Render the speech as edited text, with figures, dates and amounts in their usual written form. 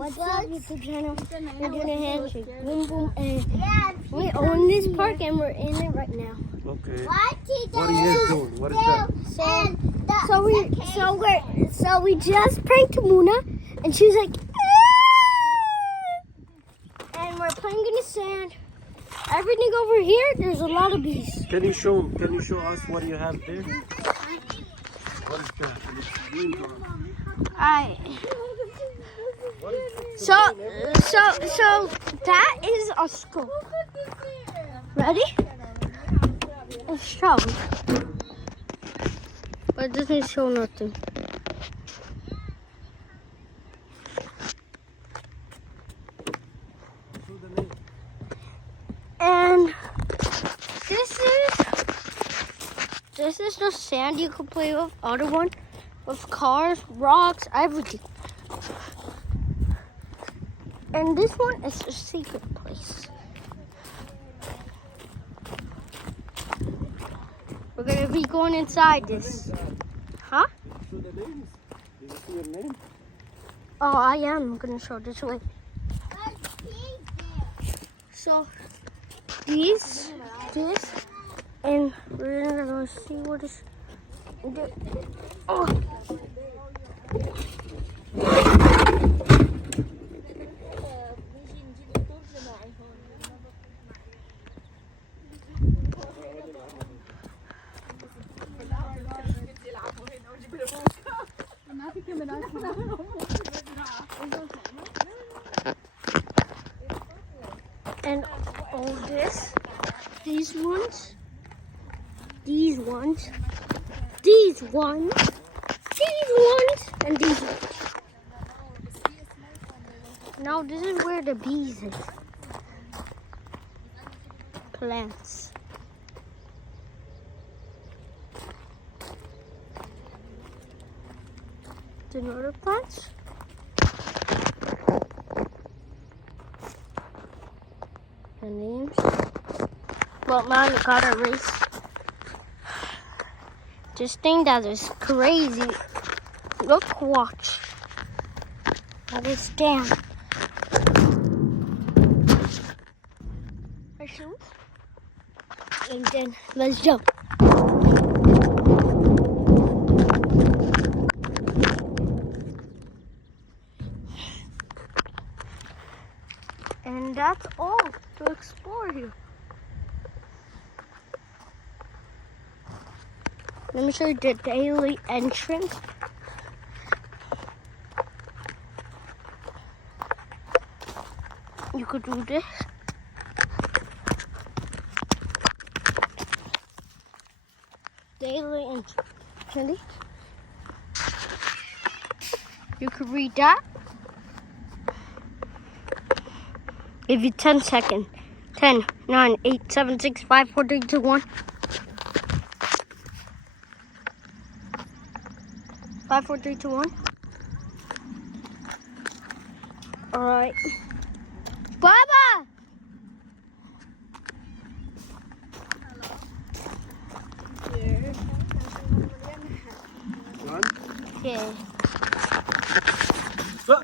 What's up, YouTube channel? We're doing a handshake. Boom, boom, and we own this park and we're in it right now. Okay. What are you guys doing? What is that? So we just pranked Muna, and she's like, "Ah!" And we're playing in the sand. Everything over here, there's a lot of bees. Can you show us what you have there? What is that? So that is a skull. Ready? It's strong. But it doesn't show nothing. And this is the sand you can play with. Other one with cars, rocks, everything. And this one is a secret place. We're gonna be going inside this. Huh? Show the names. Did you see your name? Oh, I am gonna show this way. So, this, and we're gonna go see what is. Oh. And all this, these ones, and these ones. Now this is where the bees is. Plants. Another plants. The names. But man, gotta race. This thing that is crazy. Look, watch. That is damn. My shoes. And then let's jump. And that's all to explore here. Let me show you the daily entrance. You could do this. Daily entrance. You could read that. Give you 10 seconds. 10, 9, 8, 7, 6, 5, 4, 3, 2, 1. 5, 4, 3, 2, 1. All right. Bye-bye.